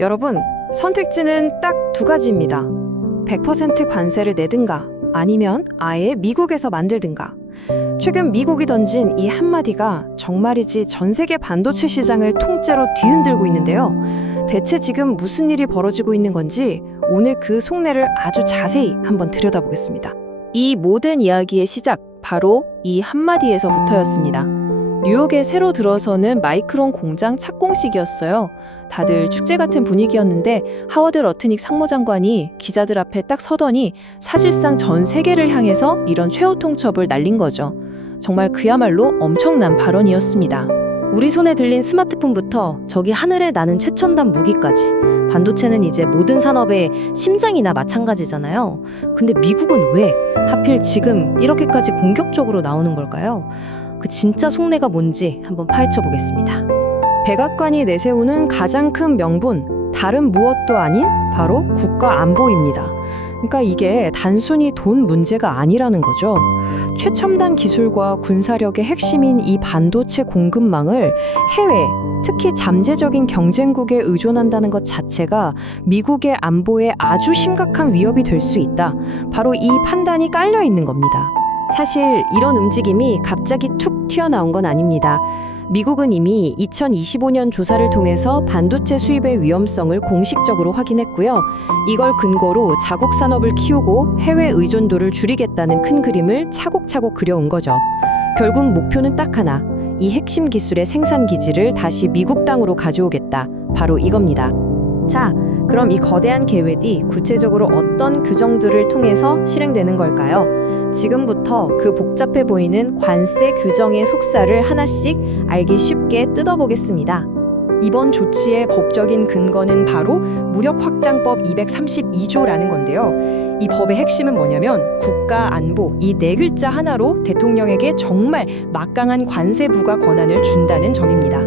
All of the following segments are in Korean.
여러분, 선택지는 딱 두 가지입니다. 100% 관세를 내든가 아니면 아예 미국에서 만들든가. 최근 미국이 던진 이 한마디가 정말이지 전 세계 반도체 시장을 통째로 뒤흔들고 있는데요. 대체 지금 무슨 일이 벌어지고 있는 건지 오늘 그 속내를 아주 자세히 한번 들여다보겠습니다. 이 모든 이야기의 시작, 바로 이 한마디에서부터였습니다. 뉴욕에 새로 들어서는 마이크론 공장 착공식이었어요. 다들 축제 같은 분위기였는데 하워드 러트닉 상무장관이 기자들 앞에 딱 서더니 사실상 전 세계를 향해서 이런 최후 통첩을 날린 거죠. 정말 그야말로 엄청난 발언이었습니다. 우리 손에 들린 스마트폰부터 저기 하늘에 나는 최첨단 무기까지 반도체는 이제 모든 산업의 심장이나 마찬가지잖아요. 근데 미국은 왜 하필 지금 이렇게까지 공격적으로 나오는 걸까요? 그 진짜 속내가 뭔지 한번 파헤쳐 보겠습니다. 백악관이 내세우는 가장 큰 명분, 다른 무엇도 아닌 바로 국가 안보입니다. 그러니까 이게 단순히 돈 문제가 아니라는 거죠. 최첨단 기술과 군사력의 핵심인 이 반도체 공급망을 해외, 특히 잠재적인 경쟁국에 의존한다는 것 자체가 미국의 안보에 아주 심각한 위협이 될 수 있다. 바로 이 판단이 깔려 있는 겁니다. 사실 이런 움직임이 갑자기 툭 튀어나온 건 아닙니다. 미국은 이미 2025년 조사를 통해서 반도체 수입의 위험성을 공식적으로 확인했고요. 이걸 근거로 자국 산업을 키우고 해외 의존도를 줄이겠다는 큰 그림을 차곡차곡 그려온 거죠. 결국 목표는 딱 하나, 이 핵심 기술의 생산 기지를 다시 미국 땅으로 가져오겠다. 바로 이겁니다. 자, 그럼 이 거대한 계획이 구체적으로 어떤 규정들을 통해서 실행되는 걸까요? 지금부터 그 복잡해 보이는 관세 규정의 속살을 하나씩 알기 쉽게 뜯어보겠습니다. 이번 조치의 법적인 근거는 바로 무력확장법 232조라는 건데요. 이 법의 핵심은 뭐냐면 국가 안보, 이 네 글자 하나로 대통령에게 정말 막강한 관세 부과 권한을 준다는 점입니다.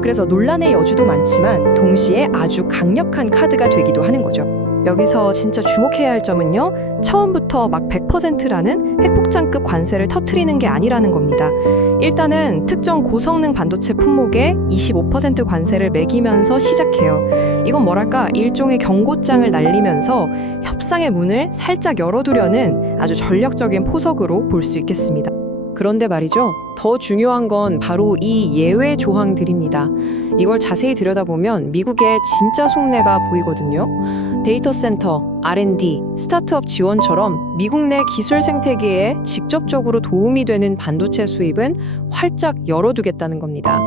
그래서 논란의 여지도 많지만 동시에 아주 강력한 카드가 되기도 하는 거죠. 여기서 진짜 주목해야 할 점은요. 처음부터 막 100%라는 핵폭탄급 관세를 터트리는 게 아니라는 겁니다. 일단은 특정 고성능 반도체 품목에 25% 관세를 매기면서 시작해요. 이건 뭐랄까 일종의 경고장을 날리면서 협상의 문을 살짝 열어두려는 아주 전략적인 포석으로 볼 수 있겠습니다. 그런데 말이죠. 더 중요한 건 바로 이 예외 조항들입니다. 이걸 자세히 들여다보면 미국의 진짜 속내가 보이거든요. 데이터 센터, R&D, 스타트업 지원처럼 미국 내 기술 생태계에 직접적으로 도움이 되는 반도체 수입은 활짝 열어두겠다는 겁니다.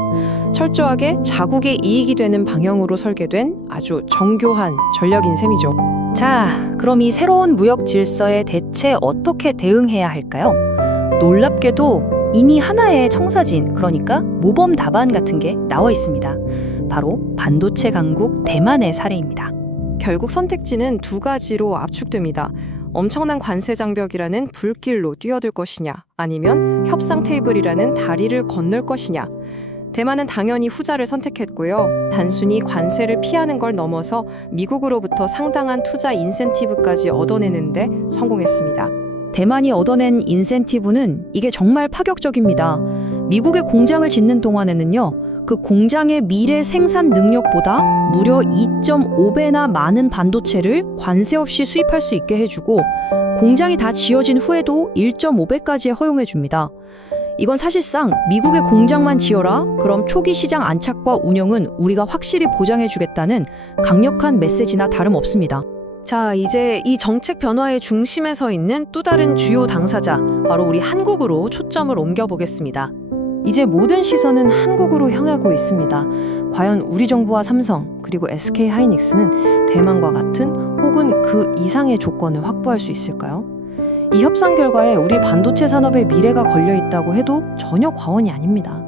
철저하게 자국의 이익이 되는 방향으로 설계된 아주 정교한 전략인 셈이죠. 자, 그럼 이 새로운 무역 질서에 대체 어떻게 대응해야 할까요? 놀랍게도 이미 하나의 청사진, 그러니까 모범 답안 같은 게 나와 있습니다. 바로 반도체 강국 대만의 사례입니다. 결국 선택지는 두 가지로 압축됩니다. 엄청난 관세 장벽이라는 불길로 뛰어들 것이냐, 아니면 협상 테이블이라는 다리를 건널 것이냐. 대만은 당연히 후자를 선택했고요. 단순히 관세를 피하는 걸 넘어서 미국으로부터 상당한 투자 인센티브까지 얻어내는데 성공했습니다. 대만이 얻어낸 인센티브는 이게 정말 파격적입니다. 미국에 공장을 짓는 동안에는요, 그 공장의 미래 생산 능력보다 무려 2.5배나 많은 반도체를 관세 없이 수입할 수 있게 해주고 공장이 다 지어진 후에도 1.5배까지 허용해줍니다. 이건 사실상 미국의 공장만 지어라, 그럼 초기 시장 안착과 운영은 우리가 확실히 보장해주겠다는 강력한 메시지나 다름없습니다. 자, 이제 이 정책 변화의 중심에 서 있는 또 다른 주요 당사자, 바로 우리 한국으로 초점을 옮겨보겠습니다. 이제 모든 시선은 한국으로 향하고 있습니다. 과연 우리 정부와 삼성, 그리고 SK하이닉스는 대만과 같은 혹은 그 이상의 조건을 확보할 수 있을까요? 이 협상 결과에 우리 반도체 산업의 미래가 걸려 있다고 해도 전혀 과언이 아닙니다.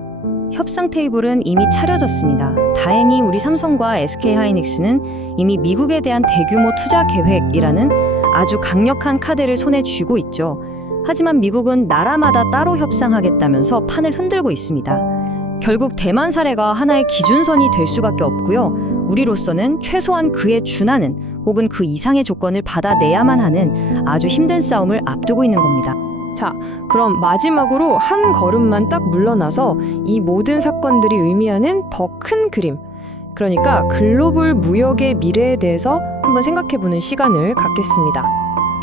협상 테이블은 이미 차려졌습니다. 다행히 우리 삼성과 SK하이닉스는 이미 미국에 대한 대규모 투자 계획이라는 아주 강력한 카드를 손에 쥐고 있죠. 하지만 미국은 나라마다 따로 협상하겠다면서 판을 흔들고 있습니다. 결국 대만 사례가 하나의 기준선이 될 수밖에 없고요. 우리로서는 최소한 그에 준하는 혹은 그 이상의 조건을 받아내야만 하는 아주 힘든 싸움을 앞두고 있는 겁니다. 자, 그럼 마지막으로 한 걸음만 딱 물러나서 이 모든 사건들이 의미하는 더 큰 그림, 그러니까 글로벌 무역의 미래에 대해서 한번 생각해보는 시간을 갖겠습니다.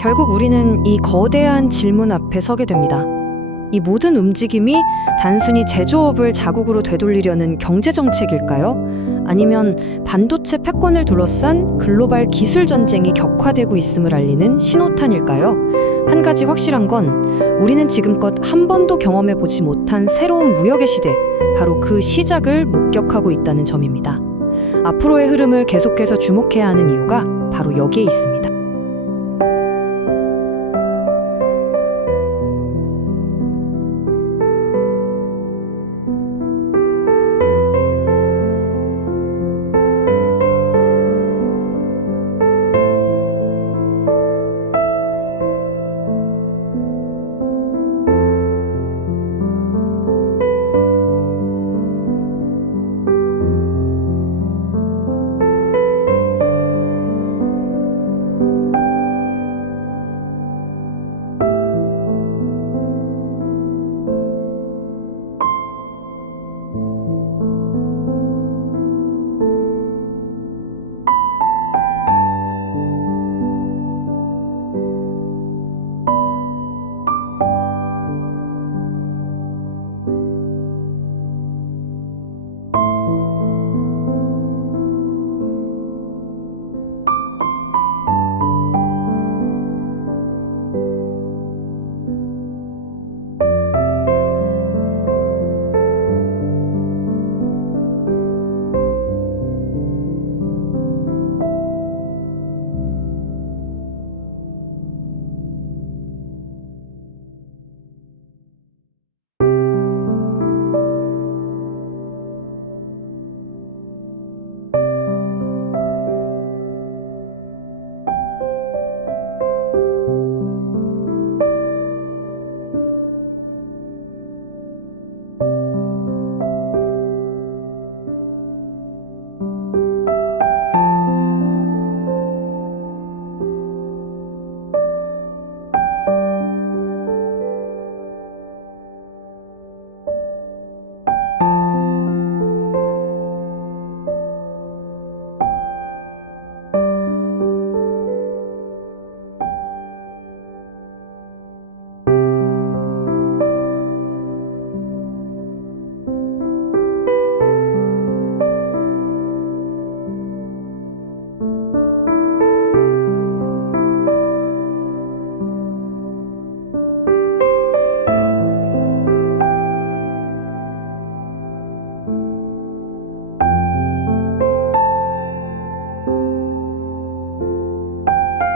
결국 우리는 이 거대한 질문 앞에 서게 됩니다. 이 모든 움직임이 단순히 제조업을 자국으로 되돌리려는 경제정책일까요? 아니면 반도체 패권을 둘러싼 글로벌 기술 전쟁이 격화되고 있음을 알리는 신호탄일까요? 한 가지 확실한 건 우리는 지금껏 한 번도 경험해보지 못한 새로운 무역의 시대, 바로 그 시작을 목격하고 있다는 점입니다. 앞으로의 흐름을 계속해서 주목해야 하는 이유가 바로 여기에 있습니다.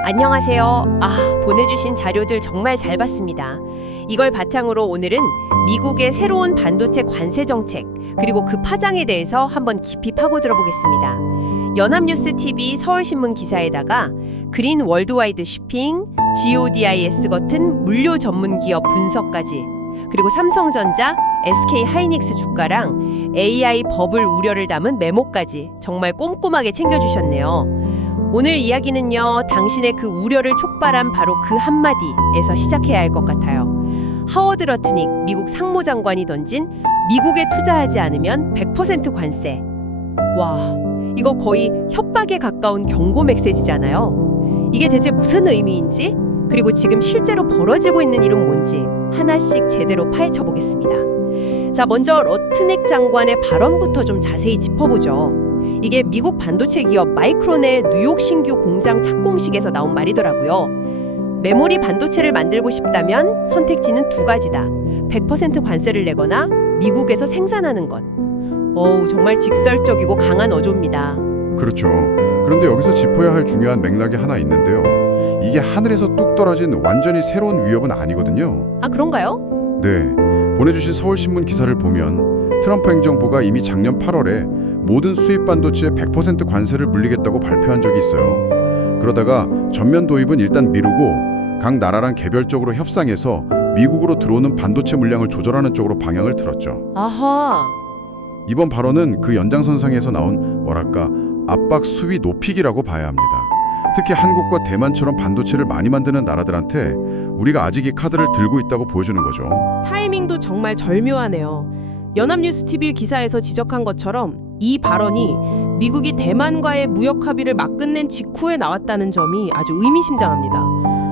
안녕하세요. 보내주신 자료들 정말 잘 봤습니다. 이걸 바탕으로 오늘은 미국의 새로운 반도체 관세 정책, 그리고 그 파장에 대해서 한번 깊이 파고들어 보겠습니다. 연합뉴스 TV 서울신문 기사에다가 그린 월드와이드 쇼핑, GODIS 같은 물류 전문 기업 분석까지, 그리고 삼성전자, SK 하이닉스 주가랑 AI 버블 우려를 담은 메모까지 정말 꼼꼼하게 챙겨주셨네요. 오늘 이야기는요, 당신의 그 우려를 촉발한 바로 그 한마디에서 시작해야 할 것 같아요. 하워드 러트닉 미국 상무장관이 던진 미국에 투자하지 않으면 100% 관세. 와, 이거 거의 협박에 가까운 경고 메시지잖아요. 이게 대체 무슨 의미인지, 그리고 지금 실제로 벌어지고 있는 일은 뭔지 하나씩 제대로 파헤쳐 보겠습니다. 자, 먼저 러트닉 장관의 발언부터 좀 자세히 짚어보죠. 이게 미국 반도체 기업 마이크론의 뉴욕 신규 공장 착공식에서 나온 말이더라고요. 메모리 반도체를 만들고 싶다면 선택지는 두 가지다. 100% 관세를 내거나 미국에서 생산하는 것. 정말 직설적이고 강한 어조입니다. 그렇죠. 그런데 여기서 짚어야 할 중요한 맥락이 하나 있는데요. 이게 하늘에서 뚝 떨어진 완전히 새로운 위협은 아니거든요. 그런가요? 네. 보내주신 서울신문 기사를 보면 트럼프 행정부가 이미 작년 8월에 모든 수입 반도체에 100% 관세를 물리겠다고 발표한 적이 있어요. 그러다가 전면 도입은 일단 미루고 각 나라랑 개별적으로 협상해서 미국으로 들어오는 반도체 물량을 조절하는 쪽으로 방향을 틀었죠. 아하. 이번 발언은 그 연장선상에서 나온 압박 수위 높이기라고 봐야 합니다. 특히 한국과 대만처럼 반도체를 많이 만드는 나라들한테 우리가 아직 이 카드를 들고 있다고 보여주는 거죠. 타이밍도 정말 절묘하네요. 연합뉴스 TV 기사에서 지적한 것처럼 이 발언이 미국이 대만과의 무역 합의를 막 끝낸 직후에 나왔다는 점이 아주 의미심장합니다.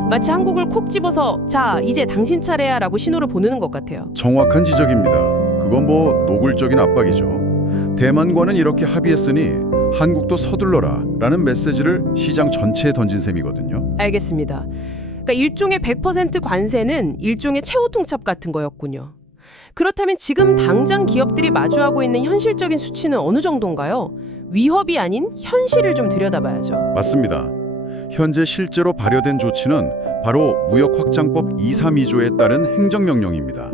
마치 한국을 콕 집어서 자, 이제 당신 차례야 라고 신호를 보내는 것 같아요. 정확한 지적입니다. 그건 뭐 노골적인 압박이죠. 대만과는 이렇게 합의했으니 한국도 서둘러라 라는 메시지를 시장 전체에 던진 셈이거든요. 알겠습니다. 그러니까 일종의 100% 관세는 일종의 최후 통첩 같은 거였군요. 그렇다면 지금 당장 기업들이 마주하고 있는 현실적인 수치는 어느 정도인가요? 위협이 아닌 현실을 좀 들여다봐야죠. 맞습니다. 현재 실제로 발효된 조치는 바로 무역확장법 232조에 따른 행정명령입니다.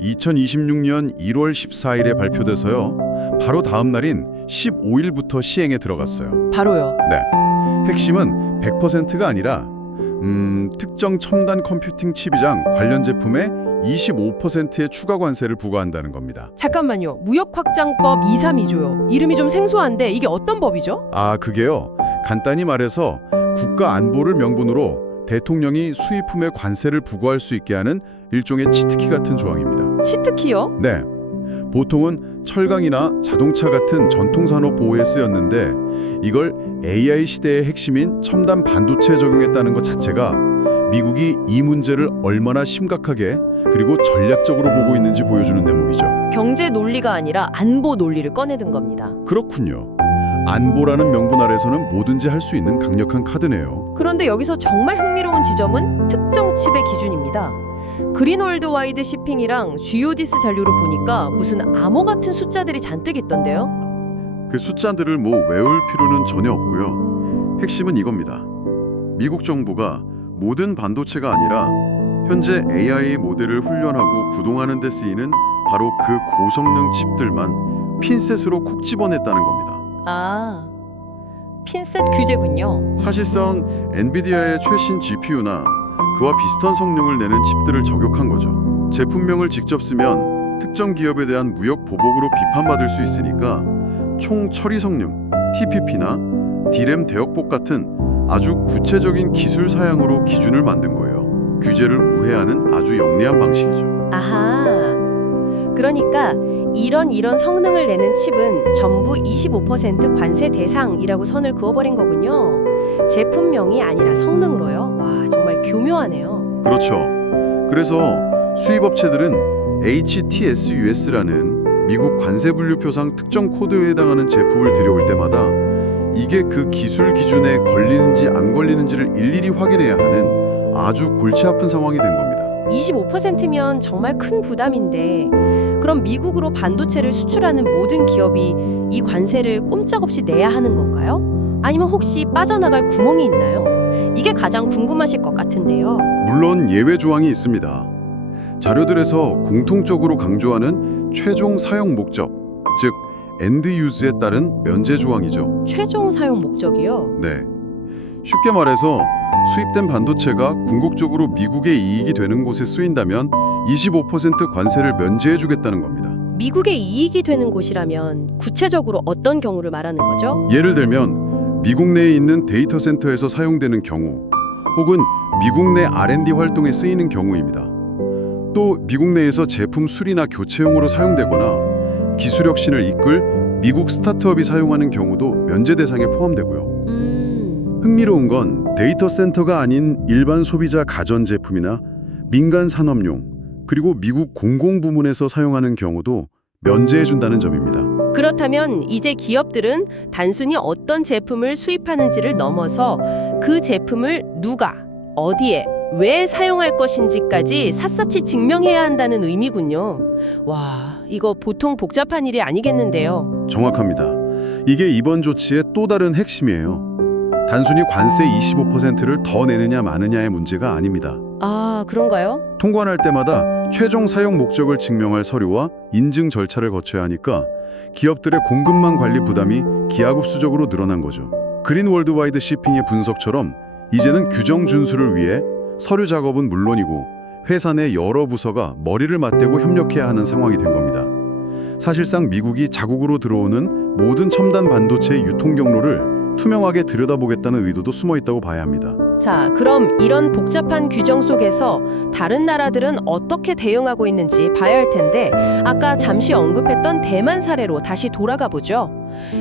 2026년 1월 14일에 발표돼서요. 바로 다음 날인 15일부터 시행에 들어갔어요. 바로요. 핵심은 100%가 아니라 특정 첨단 컴퓨팅 칩이랑 관련 제품에 25%의 추가 관세를 부과한다는 겁니다. 잠깐만요. 무역확장법 232조요. 이름이 좀 생소한데 이게 어떤 법이죠? 그게요. 간단히 말해서 국가 안보를 명분으로 대통령이 수입품에 관세를 부과할 수 있게 하는 일종의 치트키 같은 조항입니다. 치트키요? 네. 보통은 철강이나 자동차 같은 전통산업 보호에 쓰였는데 이걸 AI 시대의 핵심인 첨단 반도체에 적용했다는 것 자체가 미국이 이 문제를 얼마나 심각하게 그리고 전략적으로 보고 있는지 보여주는 대목이죠. 경제 논리가 아니라 안보 논리를 꺼내든 겁니다. 그렇군요. 안보라는 명분 아래서는 뭐든지 할 수 있는 강력한 카드네요. 그런데 여기서 정말 흥미로운 지점은 특정 칩의 기준입니다. 그린 월드와이드 시핑이랑 GODIS 자료를 보니까 무슨 암호 같은 숫자들이 잔뜩 있던데요. 그 숫자들을 외울 필요는 전혀 없고요. 핵심은 이겁니다. 미국 정부가 모든 반도체가 아니라 현재 AI 모델을 훈련하고 구동하는 데 쓰이는 바로 그 고성능 칩들만 핀셋으로 콕 집어냈다는 겁니다. 핀셋 규제군요. 사실상 엔비디아의 최신 GPU나 그와 비슷한 성능을 내는 칩들을 저격한 거죠. 제품명을 직접 쓰면 특정 기업에 대한 무역 보복으로 비판받을 수 있으니까 총 처리 성능, TPP나 D램 대역폭 같은 아주 구체적인 기술 사양으로 기준을 만든 거예요. 규제를 우회하는 아주 영리한 방식이죠. 아하. 그러니까 이런 성능을 내는 칩은 전부 25% 관세 대상이라고 선을 그어버린 거군요. 제품명이 아니라 성능으로요. 와, 정말 교묘하네요. 그렇죠. 그래서 수입업체들은 HTSUS라는 미국 관세분류표상 특정 코드에 해당하는 제품을 들여올 때마다 이게 그 기술 기준에 걸리는지 안 걸리는지를 일일이 확인해야 하는 아주 골치 아픈 상황이 된 겁니다. 25%면 정말 큰 부담인데 그럼 미국으로 반도체를 수출하는 모든 기업이 이 관세를 꼼짝없이 내야 하는 건가요? 아니면 혹시 빠져나갈 구멍이 있나요? 이게 가장 궁금하실 것 같은데요. 물론 예외 조항이 있습니다. 자료들에서 공통적으로 강조하는 최종 사용 목적, 즉 엔드 유즈에 따른 면제 조항이죠. 최종 사용 목적이요? 네. 쉽게 말해서 수입된 반도체가 궁극적으로 미국의 이익이 되는 곳에 쓰인다면 25% 관세를 면제해 주겠다는 겁니다. 미국의 이익이 되는 곳이라면 구체적으로 어떤 경우를 말하는 거죠? 예를 들면 미국 내에 있는 데이터 센터에서 사용되는 경우 혹은 미국 내 R&D 활동에 쓰이는 경우입니다. 또 미국 내에서 제품 수리나 교체용으로 사용되거나 기술 혁신을 이끌 미국 스타트업이 사용하는 경우도 면제 대상에 포함되고요. 흥미로운 건 데이터 센터가 아닌 일반 소비자 가전 제품이나 민간 산업용 그리고 미국 공공부문에서 사용하는 경우도 면제해 준다는 점입니다. 그렇다면 이제 기업들은 단순히 어떤 제품을 수입하는지를 넘어서 그 제품을 누가, 어디에, 왜 사용할 것인지까지 샅샅이 증명해야 한다는 의미군요. 와, 이거 보통 복잡한 일이 아니겠는데요. 정확합니다. 이게 이번 조치의 또 다른 핵심이에요. 단순히 관세 25%를 더 내느냐 마느냐의 문제가 아닙니다. 아, 그런가요? 통관할 때마다 최종 사용 목적을 증명할 서류와 인증 절차를 거쳐야 하니까 기업들의 공급망 관리 부담이 기하급수적으로 늘어난 거죠. 그린 월드와이드 시핑의 분석처럼 이제는 규정 준수를 위해 서류 작업은 물론이고 회사 내 여러 부서가 머리를 맞대고 협력해야 하는 상황이 된 겁니다. 사실상 미국이 자국으로 들어오는 모든 첨단 반도체의 유통 경로를 투명하게 들여다보겠다는 의도도 숨어 있다고 봐야 합니다. 자, 그럼 이런 복잡한 규정 속에서 다른 나라들은 어떻게 대응하고 있는지 봐야 할 텐데 아까 잠시 언급했던 대만 사례로 다시 돌아가 보죠.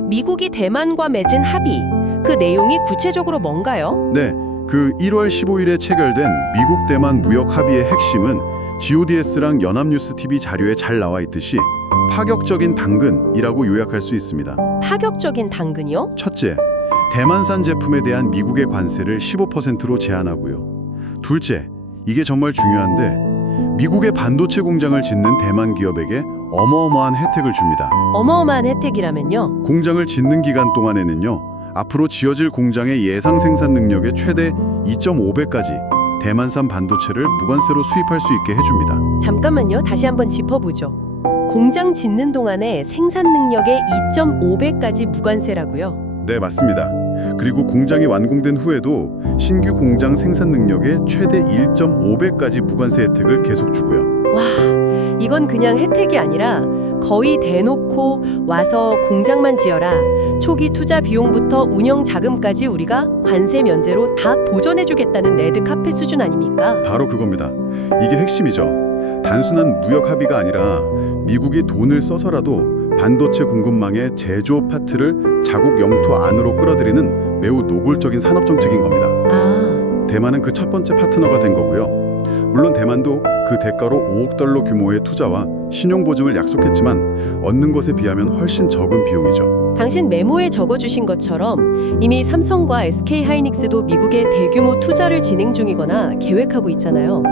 미국이 대만과 맺은 합의, 그 내용이 구체적으로 뭔가요? 네, 그 1월 15일에 체결된 미국 대만 무역 합의의 핵심은 GODS랑 연합뉴스 TV 자료에 잘 나와 있듯이 파격적인 당근이라고 요약할 수 있습니다. 파격적인 당근이요? 첫째, 대만산 제품에 대한 미국의 관세를 15%로 제한하고요. 둘째, 이게 정말 중요한데 미국의 반도체 공장을 짓는 대만 기업에게 어마어마한 혜택을 줍니다. 어마어마한 혜택이라면요? 공장을 짓는 기간 동안에는요, 앞으로 지어질 공장의 예상 생산 능력의 최대 2.5배까지 대만산 반도체를 무관세로 수입할 수 있게 해줍니다. 잠깐만요. 다시 한번 짚어보죠. 공장 짓는 동안에 생산 능력의 2.5배까지 무관세라고요? 네, 맞습니다. 그리고 공장이 완공된 후에도 신규 공장 생산 능력의 최대 1.5배까지 무관세 혜택을 계속 주고요. 와, 이건 그냥 혜택이 아니라 거의 대놓고 와서 공장만 지어라. 초기 투자 비용부터 운영 자금까지 우리가 관세 면제로 다 보전해주겠다는 레드카펫 수준 아닙니까? 바로 그겁니다. 이게 핵심이죠. 단순한 무역 합의가 아니라 미국이 돈을 써서라도 반도체 공급망의 제조업 파트를 자국 영토 안으로 끌어들이는 매우 노골적인 산업 정책인 겁니다. 아, 대만은 그 첫 번째 파트너가 된 거고요. 물론 대만도 그 대가로 5억 달러 규모의 투자와 신용 보증을 약속했지만 얻는 것에 비하면 훨씬 적은 비용이죠. 당신 메모에 적어주신 것처럼 이미 삼성과 SK하이닉스도 미국에 대규모 투자를 진행 중이거나 계획하고 있잖아요.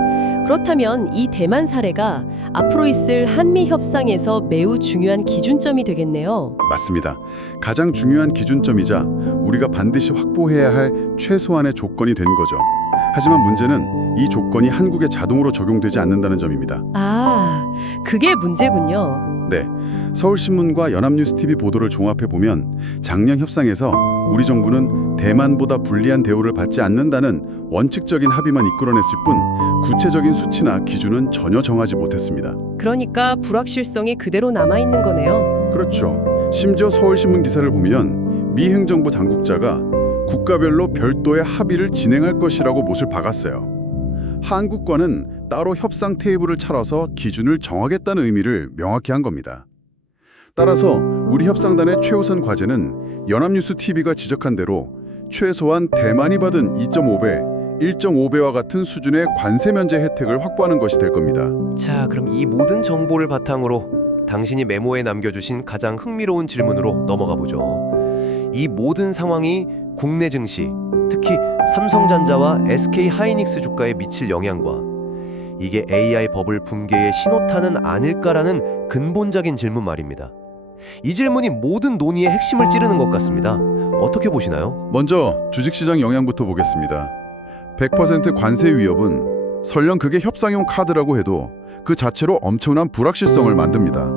그렇다면 이 대만 사례가 앞으로 있을 한미 협상에서 매우 중요한 기준점이 되겠네요. 맞습니다. 가장 중요한 기준점이자 우리가 반드시 확보해야 할 최소한의 조건이 된 거죠. 하지만 문제는 이 조건이 한국에 자동으로 적용되지 않는다는 점입니다. 아, 그게 문제군요. 네, 서울신문과 연합뉴스TV 보도를 종합해보면 작년 협상에서 우리 정부는 대만보다 불리한 대우를 받지 않는다는 원칙적인 합의만 이끌어냈을 뿐 구체적인 수치나 기준은 전혀 정하지 못했습니다. 그러니까 불확실성이 그대로 남아있는 거네요. 그렇죠. 심지어 서울신문 기사를 보면 미 행정부 당국자가 국가별로 별도의 합의를 진행할 것이라고 못을 박았어요. 한국과는 따로 협상 테이블을 차려서 기준을 정하겠다는 의미를 명확히 한 겁니다. 따라서 우리 협상단의 최우선 과제는 연합뉴스 TV가 지적한 대로 최소한 대만이 받은 2.5배, 1.5배와 같은 수준의 관세 면제 혜택을 확보하는 것이 될 겁니다. 자, 그럼 이 모든 정보를 바탕으로 당신이 메모에 남겨주신 가장 흥미로운 질문으로 넘어가 보죠. 이 모든 상황이 국내 증시, 특히 삼성전자와 SK하이닉스 주가에 미칠 영향과 이게 AI 버블 붕괴의 신호탄은 아닐까라는 근본적인 질문 말입니다. 이 질문이 모든 논의의 핵심을 찌르는 것 같습니다. 어떻게 보시나요? 먼저 주식시장 영향부터 보겠습니다. 100% 관세 위협은 설령 그게 협상용 카드라고 해도 그 자체로 엄청난 불확실성을 만듭니다.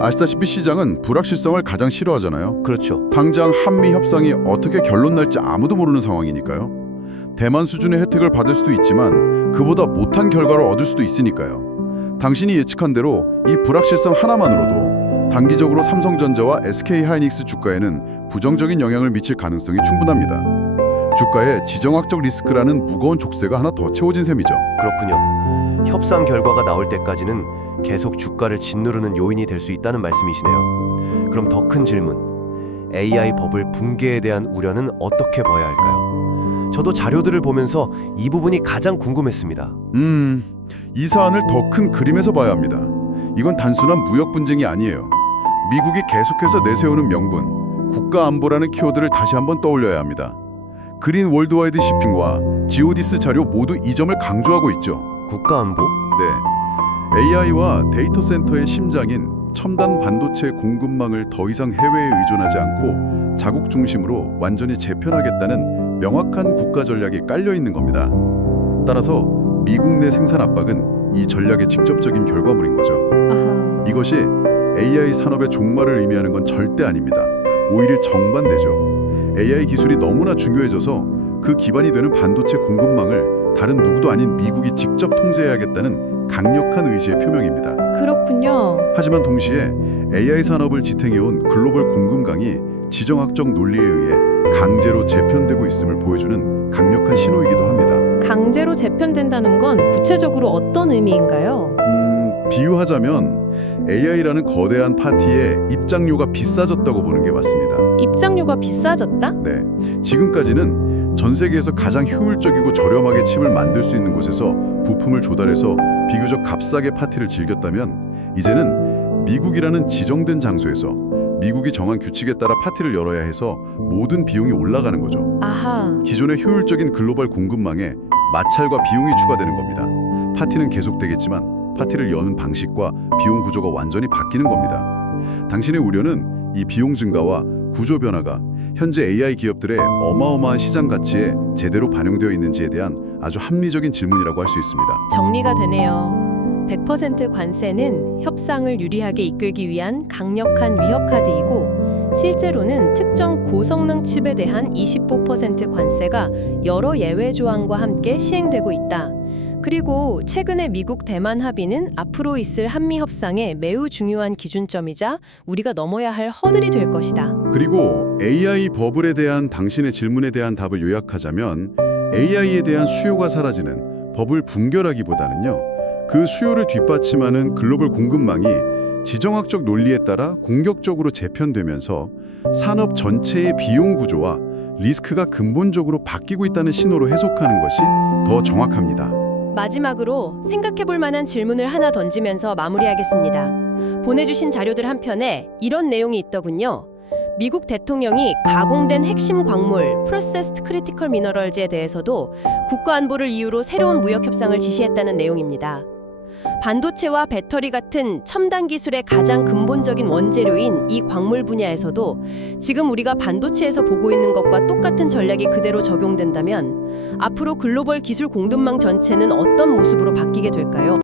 아시다시피 시장은 불확실성을 가장 싫어하잖아요. 그렇죠. 당장 한미 협상이 어떻게 결론 날지 아무도 모르는 상황이니까요. 대만 수준의 혜택을 받을 수도 있지만 그보다 못한 결과를 얻을 수도 있으니까요. 당신이 예측한 대로 이 불확실성 하나만으로도 단기적으로 삼성전자와 SK하이닉스 주가에는 부정적인 영향을 미칠 가능성이 충분합니다. 주가에 지정학적 리스크라는 무거운 족쇄가 하나 더 채워진 셈이죠. 그렇군요. 협상 결과가 나올 때까지는 계속 주가를 짓누르는 요인이 될 수 있다는 말씀이시네요. 그럼 더 큰 질문. AI 버블 붕괴에 대한 우려는 어떻게 봐야 할까요? 저도 자료들을 보면서 이 부분이 가장 궁금했습니다. 이 사안을 더 큰 그림에서 봐야 합니다. 이건 단순한 무역 분쟁이 아니에요. 미국이 계속해서 내세우는 명분, 국가 안보라는 키워드를 다시 한번 떠올려야 합니다. 그린 월드와이드 시핑과 GODS 자료 모두 이 점을 강조하고 있죠. 국가 안보? 네, AI와 데이터 센터의 심장인 첨단 반도체 공급망을 더 이상 해외에 의존하지 않고 자국 중심으로 완전히 재편하겠다는 명확한 국가 전략이 깔려 있는 겁니다. 따라서 미국 내 생산 압박은 이 전략의 직접적인 결과물인 거죠. 아하. 이것이 AI 산업의 종말을 의미하는 건 절대 아닙니다. 오히려 정반대죠. AI 기술이 너무나 중요해져서 그 기반이 되는 반도체 공급망을 다른 누구도 아닌 미국이 직접 통제해야겠다는 강력한 의지의 표명입니다. 그렇군요. 하지만 동시에 AI 산업을 지탱해온 글로벌 공급망이 지정학적 논리에 의해 강제로 재편되고 있음을 보여주는 강력한 신호이기도 합니다. 강제로 재편된다는 건 구체적으로 어떤 의미인가요? 비유하자면 AI라는 거대한 파티에 입장료가 비싸졌다고 보는 게 맞습니다. 입장료가 비싸졌다? 네, 지금까지는 전 세계에서 가장 효율적이고 저렴하게 칩을 만들 수 있는 곳에서 부품을 조달해서 비교적 값싸게 파티를 즐겼다면 이제는 미국이라는 지정된 장소에서 미국이 정한 규칙에 따라 파티를 열어야 해서 모든 비용이 올라가는 거죠. 아하. 기존의 효율적인 글로벌 공급망에 마찰과 비용이 추가되는 겁니다. 파티는 계속되겠지만 파티를 여는 방식과 비용 구조가 완전히 바뀌는 겁니다. 당신의 우려는 이 비용 증가와 구조 변화가 현재 AI 기업들의 어마어마한 시장 가치에 제대로 반영되어 있는지에 대한 아주 합리적인 질문이라고 할 수 있습니다. 정리가 되네요. 100% 관세는 협상을 유리하게 이끌기 위한 강력한 위협 카드이고 실제로는 특정 고성능 칩에 대한 25% 관세가 여러 예외 조항과 함께 시행되고 있다. 그리고 최근의 미국 대만 합의는 앞으로 있을 한미 협상에 매우 중요한 기준점이자 우리가 넘어야 할 허들이 될 것이다. 그리고 AI 버블에 대한 당신의 질문에 대한 답을 요약하자면 AI에 대한 수요가 사라지는 버블 붕괴라기보다는요. 그 수요를 뒷받침하는 글로벌 공급망이 지정학적 논리에 따라 공격적으로 재편되면서 산업 전체의 비용 구조와 리스크가 근본적으로 바뀌고 있다는 신호로 해석하는 것이 더 정확합니다. 마지막으로 생각해볼 만한 질문을 하나 던지면서 마무리하겠습니다. 보내주신 자료들 한편에 이런 내용이 있더군요. 미국 대통령이 가공된 핵심 광물, Processed Critical Minerals에 대해서도 국가안보를 이유로 새로운 무역 협상을 지시했다는 내용입니다. 반도체와 배터리 같은 첨단 기술의 가장 근본적인 원재료인 이 광물 분야에서도 지금 우리가 반도체에서 보고 있는 것과 똑같은 전략이 그대로 적용된다면 앞으로 글로벌 기술 공급망 전체는 어떤 모습으로 바뀌게 될까요?